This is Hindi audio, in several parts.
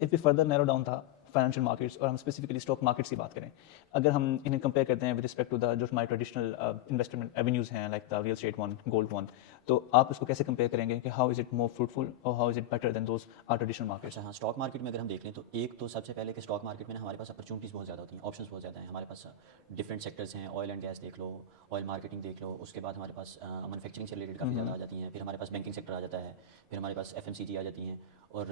If we further narrow down था फाइनेंशियल मार्केट्स और हम स्पेसिफिकली स्टॉक मार्केट्स की बात करें, अगर हम इन्हें कंपेयर करते हैं विद रिस्पेक्ट टू द जो हमारे ट्रेडिशनल इन्वेस्टमेंट एवेन्यूज़ हैं like the real estate one, gold one, तो आप इसको कैसे कंपेयर करेंगे कि how is it more fruitful और how is it better than those are traditional markets? अच्छा हाँ, स्टॉक मार्केट में अगर हम देख लें तो एक तो सबसे पहले कि स्टॉक मार्केट में ना हमारे पास अपॉर्चुनिटीज़ बहुत ज़्यादा होती हैं, ऑप्शंस बहुत ज़्यादा हैं हमारे पास। डिफरेंट सेक्टर्स हैं, ऑयल एंड गैस देख लो, ऑयल मार्केटिंग देख लो, उसके बाद हमारे पास मैन्युफैक्चरिंग से रिलेटेड काफ़ी ज़्यादा आ जाती हैं, फिर हमारे पास बैंकिंग सेक्टर आ जाता है, फिर हमारे पास एफएमसीजी आ जाती हैं, और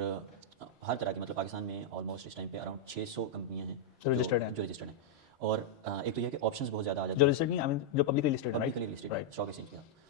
हर तरह की, मतलब पाकिस्तान में ऑलमोस्ट इस टाइम पे अराउंड 600 कंपनियां हैं जो रजिस्टर्ड हैं, जो रजिस्टर्ड हैं। और एक तो ये है कि ऑप्शंस बहुत ज़्यादा आ जो जाते हैं, रजिस्टर्ड नहीं, आई मीन जो पब्लिकली लिस्टेड है, राइट? पब्लिकली लिस्टेड है राइट। स्टॉक एक्सचेंज के।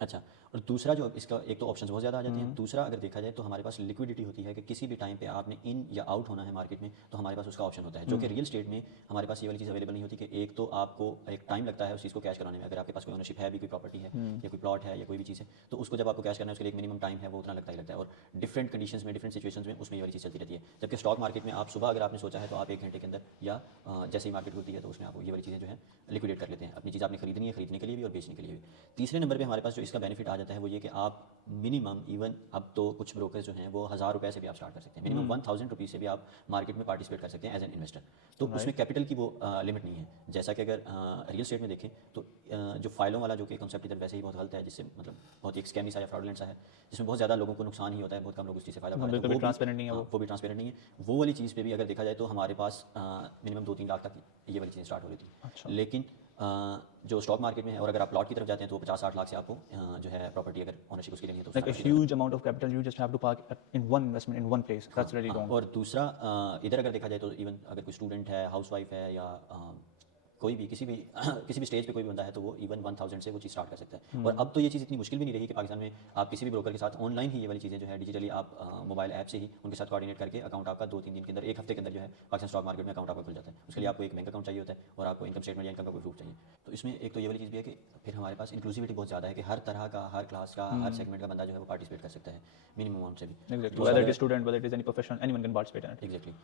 अच्छा, और दूसरा जो इसका, एक तो ऑप्शंस बहुत ज़्यादा आ जाते हैं, दूसरा अगर देखा जाए तो हमारे पास लिक्विडिटी होती है कि किसी भी टाइम पे आपने इन या आउट होना है मार्केट में, तो हमारे पास उसका ऑप्शन होता है, जो कि रियल स्टेट में हमारे पास ये वाली चीज़ अवेलेबल नहीं होती। कि एक तो आपको एक टाइम लगता है उस चीज़ को कैश कराने में, अगर आपके पास कोई ओनरशिप है भी, कोई प्रॉपर्टी है या कोई प्लॉट है या कोई भी चीज़ है, तो उसको जब आपको कैश करना है उसके लिए एक मिनिमम टाइम है, वो उतना लगता ही लगता है, और डिफरेंट कंडीशंस में, डिफरेंट सिचुएशंस में उसमें ये वाली चीज़ चलती रहती है। जबकि स्टॉक मार्केट में आप सुबह अगर आपने सोचा है तो आप 1 घंटे के अंदर या जैसे ही मार्केट खुलती है तो उसमें आप ये वाली चीज़ें जो है लिक्विडेट कर लेते हैं, अपनी चीज़ आपने खरीदनी है, खरीदने के लिए भी और बेचने के लिए भी। तीसरे नंबर पे हमारे पास जो इसका बेनिफिट आ जाता है वो ये कि आप मिनिमम, इवन अब तो कुछ ब्रोकर्स जो हैं वो 1,000 रुपये से भी आप स्टार्ट कर सकते हैं, मिनिमम 1,000 रुपीज़ से भी आप मार्केट में पार्टिसिपेट कर सकते हैं एज एन इन्वेस्टर। तो उसमें कैपिटल की वो लिमिट नहीं है। जैसा कि अगर रियल स्टेट में देखें तो जो फाइलों वाला जो कि कॉन्सेप्ट इधर वैसे ही बहुत गलत है, जिससे मतलब बहुत ही एक स्कैमी सा या फ्रॉडलेंट सा है, जिसमें बहुत ज़्यादा लोगों को नुकसान ही होता है, बहुत कम लोग उस चीज़ से फ़ायदा उठा रहे हैं, तो बिल्कुल भी वो भी ट्रांसपेरेंट नहीं है वो। वो भी ट्रांसपेरेंट नहीं है। वो वाली चीज़ पे भी अगर देखा जाए तो हमारे पास मिनिमम 2-3 लाख तक ये वाली चीज़ें स्टार्ट हो रही थी। अच्छा। लेकिन जो स्टॉक मार्केट में है, और अगर आप प्लॉट की तरफ जाते हैं तो 50-60 लाख से आपको जो है प्रॉपर्टी अगर ओनरशिप उसकी लेनी है तो Like स्टार्ट a होती है। huge amount of capital you just have to park in one investment in one place. हाँ That's really हाँ, wrong. और दूसरा इधर अगर देखा जाए तो इवन अगर कोई स्टूडेंट है, हाउस वाइफ है, या कोई भी किसी भी किसी भी स्टेज पे कोई भी बंदा है, तो वो इवन 1,000 से वो चीज़ स्टार्ट कर सकता है। और अब तो ये चीज़ इतनी मुश्किल भी नहीं रही कि पाकिस्तान में आप किसी भी ब्रोकर के साथ ऑनलाइन ही ये वाली चीज़ें जो है डिजिटली आप मोबाइल ऐप से ही उनके साथ कोऑर्डिनेट करके अकाउंट आपका 2-3 दिन के अंदर, 1 हफ्ते के अंदर जो है पाकिस्तान स्टॉक मार्केट में अकाउंट आपका खुल जाता है। उसके लिए आपको एक बैंक अकाउंट चाहिए होता है और आपको इनकम स्टेटमेंट या इनकम का कोई प्रूफ चाहिए। तो इसमें एक तो ये वाली चीज़ भी है कि फिर हमारे पास इंक्लूसिविटी बहुत ज़्यादा है कि हर तरह का, हर क्लास का, हर सेगमेंट का बंदा जो है वो पार्टिसिपेट कर सकता है मिनिमम अमाउंट से भी। Exactly. दूसरा Whether it अगर is student, whether it is any profession, anyone can participate in it. Exactly